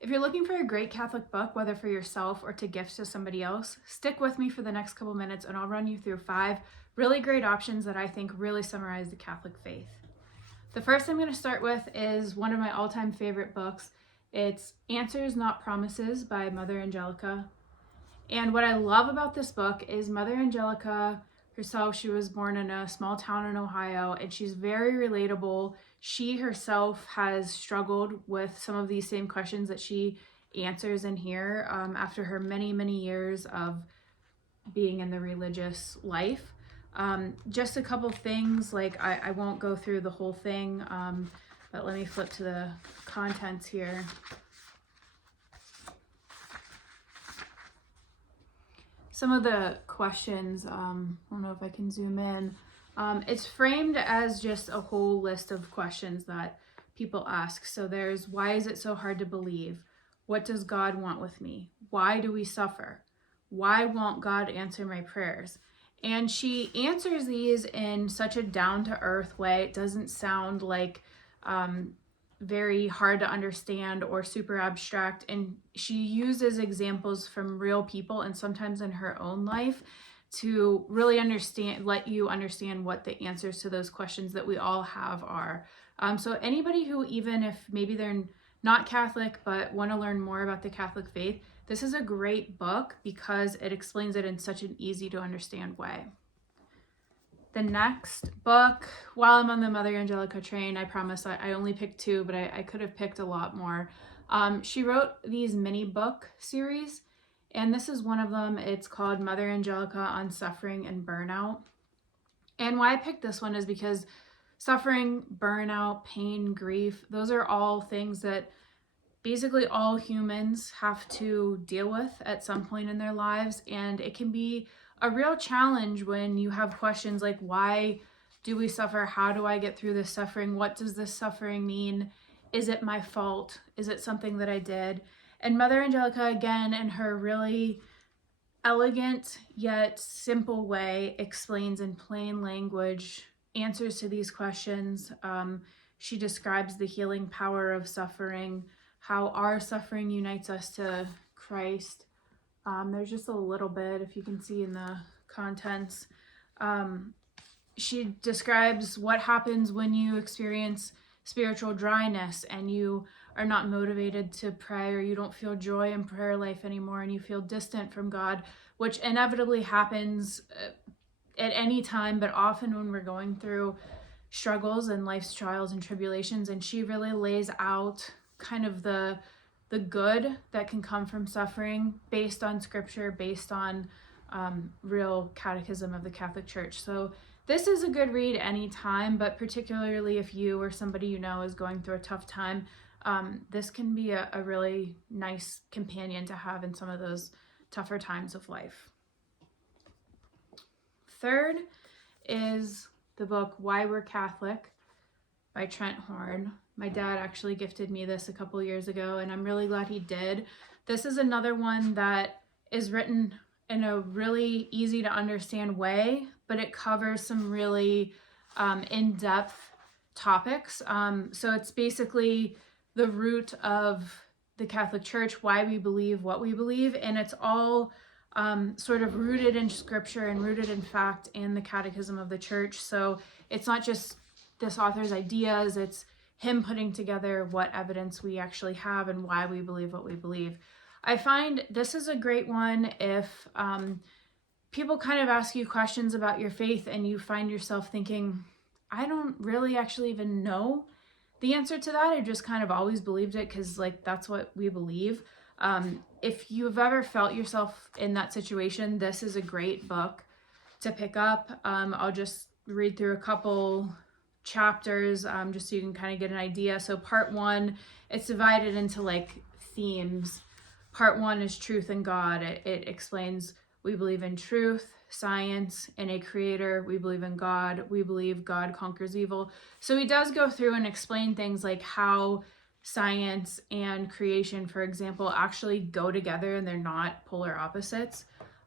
If you're looking for a great Catholic book, whether for yourself or to gift to somebody else, stick with me for the next couple minutes and I'll run you through 5 really great options that I think really summarize the Catholic faith. The first I'm going to start with is one of my all-time favorite books. It's Answers Not Promises by Mother Angelica. And what I love about this book is Mother Angelica herself, she was born in a small town in Ohio, and she's very relatable. She herself has struggled with some of these same questions that she answers in here after her many, many years of being in the religious life. Just a couple things, like I won't go through the whole thing, but let me flip to the contents here. Some of the questions, I don't know if I can zoom in. It's framed as just a whole list of questions that people ask. So there's, why is it so hard to believe? What does God want with me? Why do we suffer? Why won't God answer my prayers? And she answers these in such a down-to-earth way. It doesn't sound like very hard to understand or super abstract, and she uses examples from real people and sometimes in her own life to really let you understand what the answers to those questions that we all have are. So anybody who, even if maybe they're not Catholic but want to learn more about the Catholic faith, this is a great book because it explains it in such an easy to understand way. The next book, while I'm on the Mother Angelica train, I promise I only picked 2, but I could have picked a lot more. She wrote these mini book series, and this is one of them. It's called Mother Angelica on Suffering and Burnout. And why I picked this one is because suffering, burnout, pain, grief, those are all things that basically all humans have to deal with at some point in their lives, and it can be a real challenge when you have questions like, why do we suffer? How do I get through this suffering? What does this suffering mean? Is it my fault? Is it something that I did? And Mother Angelica, again, in her really elegant yet simple way, explains in plain language answers to these questions. She describes the healing power of suffering, how our suffering unites us to Christ. There's just a little bit, if you can see in the contents. She describes what happens when you experience spiritual dryness and you are not motivated to pray, or you don't feel joy in prayer life anymore and you feel distant from God, which inevitably happens at any time, but often when we're going through struggles and life's trials and tribulations. And she really lays out kind of the good that can come from suffering based on scripture, based on real catechism of the Catholic Church. So this is a good read anytime, but particularly if you or somebody you know is going through a tough time, this can be a really nice companion to have in some of those tougher times of life. Third is the book Why We're Catholic by Trent Horn. My dad actually gifted me this a couple years ago, and I'm really glad he did. This is another one that is written in a really easy to understand way, but it covers some really in-depth topics. So it's basically the root of the Catholic Church, why we believe what we believe, and it's all sort of rooted in scripture and rooted in fact and the catechism of the church. So it's not just this author's ideas, it's him putting together what evidence we actually have and why we believe what we believe. I find this is a great one if people kind of ask you questions about your faith and you find yourself thinking, I don't really actually even know the answer to that. I just kind of always believed it because like that's what we believe. If you've ever felt yourself in that situation, this is a great book to pick up. I'll just read through a couple chapters just so you can kind of get an idea. So part 1, it's divided into like themes. Part 1 is truth and God. It explains we believe in truth, science, and a creator. We believe in God. We believe God conquers evil. So he does go through and explain things like how science and creation, for example, actually go together and they're not polar opposites.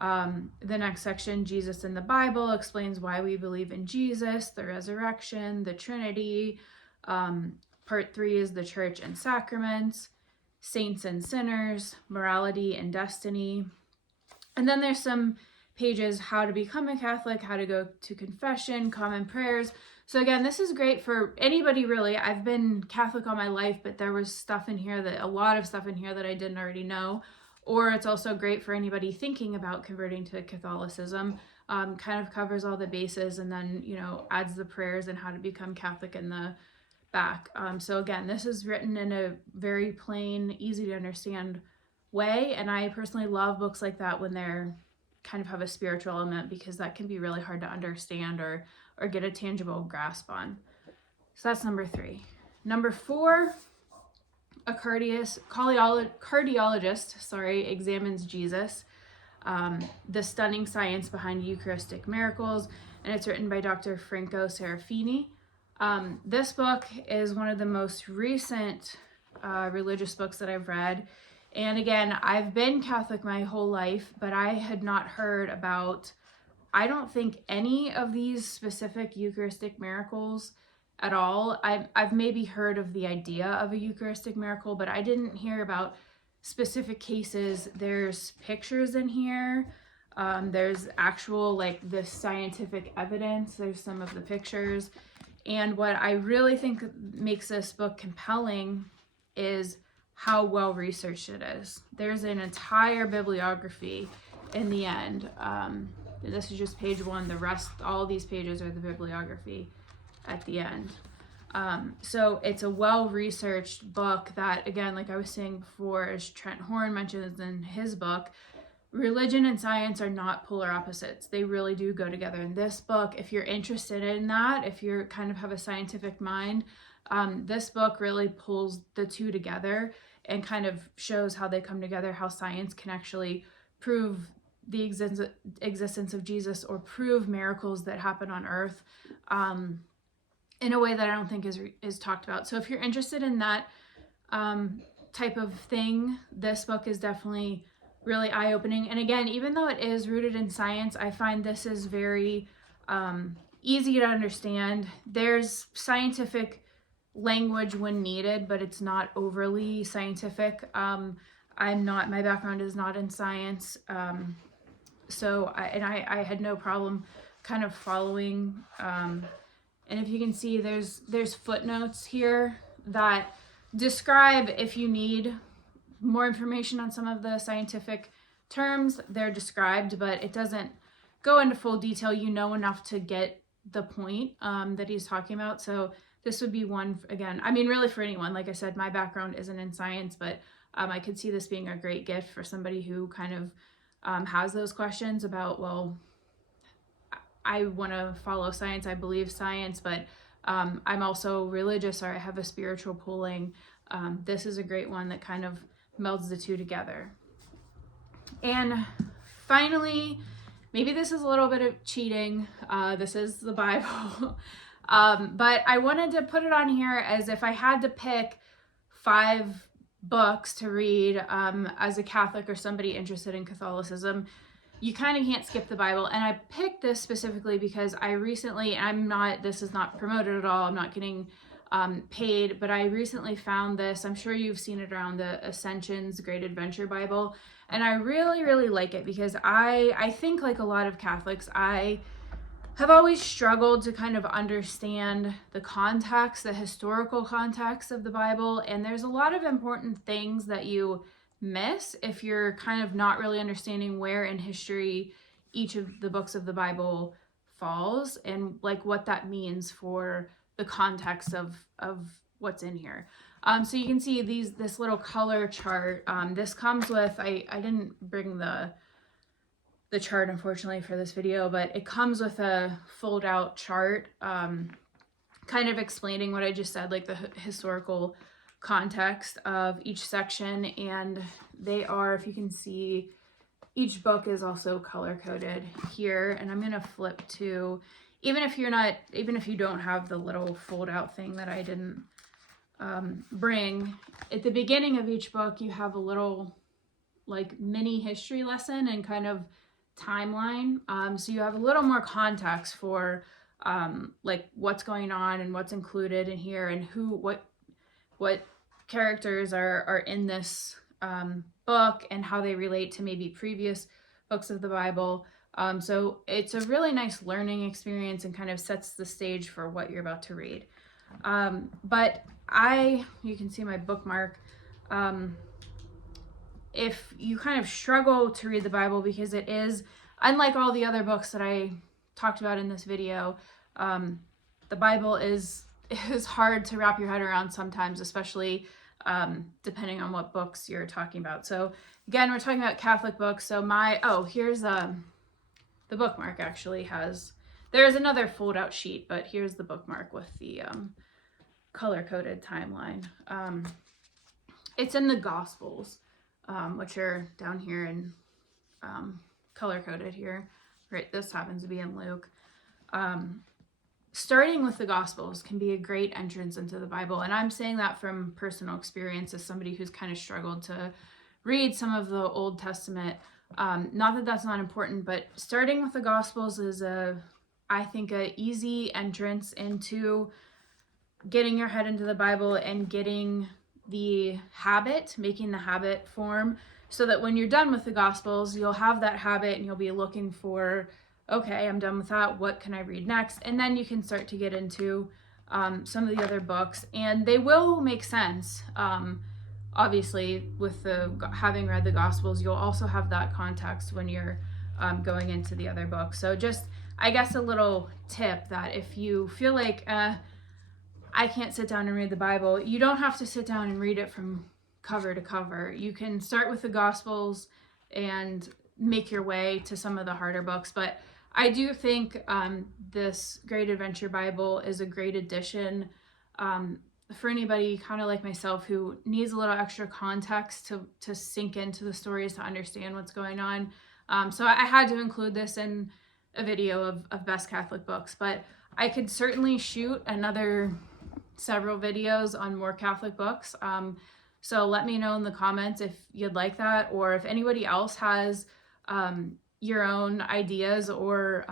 The next section, Jesus in the Bible, explains why we believe in Jesus, the resurrection, the Trinity. Part 3 is the church and sacraments. saints and sinners, morality and destiny. And then there's some pages, how to become a Catholic, how to go to confession, common prayers. So again, this is great for anybody really. I've been Catholic all my life, but there was stuff in here a lot of stuff in here that I didn't already know. Or it's also great for anybody thinking about converting to Catholicism. Kind of covers all the bases, and then, adds the prayers and how to become Catholic in the back. So again, this is written in a very plain, easy to understand way. And I personally love books like that when they're kind of have a spiritual element, because that can be really hard to understand or get a tangible grasp on. So that's number 3. Number 4, a cardiologist examines Jesus, the stunning science behind Eucharistic miracles, and it's written by Dr. Franco Serafini. This book is one of the most recent religious books that I've read. And again, I've been Catholic my whole life, but I had not heard about, I don't think, any of these specific Eucharistic miracles at all. I've maybe heard of the idea of a Eucharistic miracle, but I didn't hear about specific cases. There's pictures in here. There's actual, the scientific evidence. There's some of the pictures. And what I really think makes this book compelling is how well researched it is. There's an entire bibliography in the end. This is just page 1. The rest, all these pages are the bibliography at the end. So it's a well-researched book that, again, like I was saying before, as Trent Horn mentions in his book, religion and science are not polar opposites. They really do go together. In this book, if you're interested in that, if you kind of have a scientific mind, this book really pulls the two together and kind of shows how they come together, how science can actually prove the existence of Jesus or prove miracles that happen on earth in a way that I don't think is talked about. So if you're interested in that type of thing, this book is definitely really eye-opening. And again, even though it is rooted in science, I find this is very easy to understand. There's scientific language when needed, but it's not overly scientific. My background is not in science. So I had no problem kind of following. And if you can see, there's footnotes here that describe, if you need more information on some of the scientific terms, they're described, but it doesn't go into full detail. You know enough to get the point that he's talking about. So this would be one, again, I mean, really for anyone. Like I said, my background isn't in science, but I could see this being a great gift for somebody who kind of has those questions about, well, I want to follow science, I believe science, but I'm also religious, or I have a spiritual pulling. This is a great one that kind of melds the two together. And finally, maybe this is a little bit of cheating. This is the Bible. But I wanted to put it on here as if I had to pick 5 books to read as a Catholic or somebody interested in Catholicism. You kind of can't skip the Bible. And I picked this specifically because I recently, this is not promoted at all, I'm not getting paid, but I recently found this. I'm sure you've seen it around, the Ascension's Great Adventure Bible. And I really, really like it because I think, like a lot of Catholics, I have always struggled to kind of understand the context, the historical context of the Bible. And there's a lot of important things that you miss if you're kind of not really understanding where in history each of the books of the Bible falls and like what that means for the context of what's in here. So you can see this little color chart. This comes with, I didn't bring the chart unfortunately for this video, but it comes with a fold out chart kind of explaining what I just said, like the historical context of each section. And they are, if you can see, each book is also color coded here. And I'm going to flip to, even if you don't have the little fold out thing that I didn't bring, at the beginning of each book you have a little like mini history lesson and kind of timeline, so you have a little more context for like what's going on and what's included in here and what characters are in this book and how they relate to maybe previous books of the Bible. So it's a really nice learning experience and kind of sets the stage for what you're about to read. But you can see my bookmark. If you kind of struggle to read the Bible, because it is, unlike all the other books that I talked about in this video, the Bible is hard to wrap your head around sometimes, especially depending on what books you're talking about. So again, we're talking about Catholic books. So here's the bookmark actually there's another fold out sheet, but here's the bookmark with the color-coded timeline. It's in the Gospels, which are down here and color-coded here. Right, this happens to be in Luke. Starting with the Gospels can be a great entrance into the Bible. And I'm saying that from personal experience as somebody who's kind of struggled to read some of the Old Testament. Not that that's not important, but starting with the Gospels is I think, an easy entrance into getting your head into the Bible and getting making the habit form, so that when you're done with the Gospels, you'll have that habit and you'll be looking for, okay, I'm done with that. What can I read next? And then you can start to get into some of the other books, and they will make sense. Obviously, with having read the Gospels, you'll also have that context when you're going into the other books. So just, I guess, a little tip that if you feel like I can't sit down and read the Bible, you don't have to sit down and read it from cover to cover. You can start with the Gospels and make your way to some of the harder books. But I do think this Great Adventure Bible is a great addition for anybody kind of like myself who needs a little extra context to sink into the stories, to understand what's going on. So I had to include this in a video of best Catholic books, but I could certainly shoot another several videos on more Catholic books. So let me know in the comments if you'd like that, or if anybody else has your own ideas or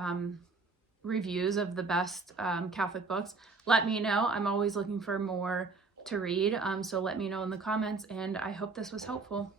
reviews of the best Catholic books. Let me know. I'm always looking for more to read. So let me know in the comments, and I hope this was helpful.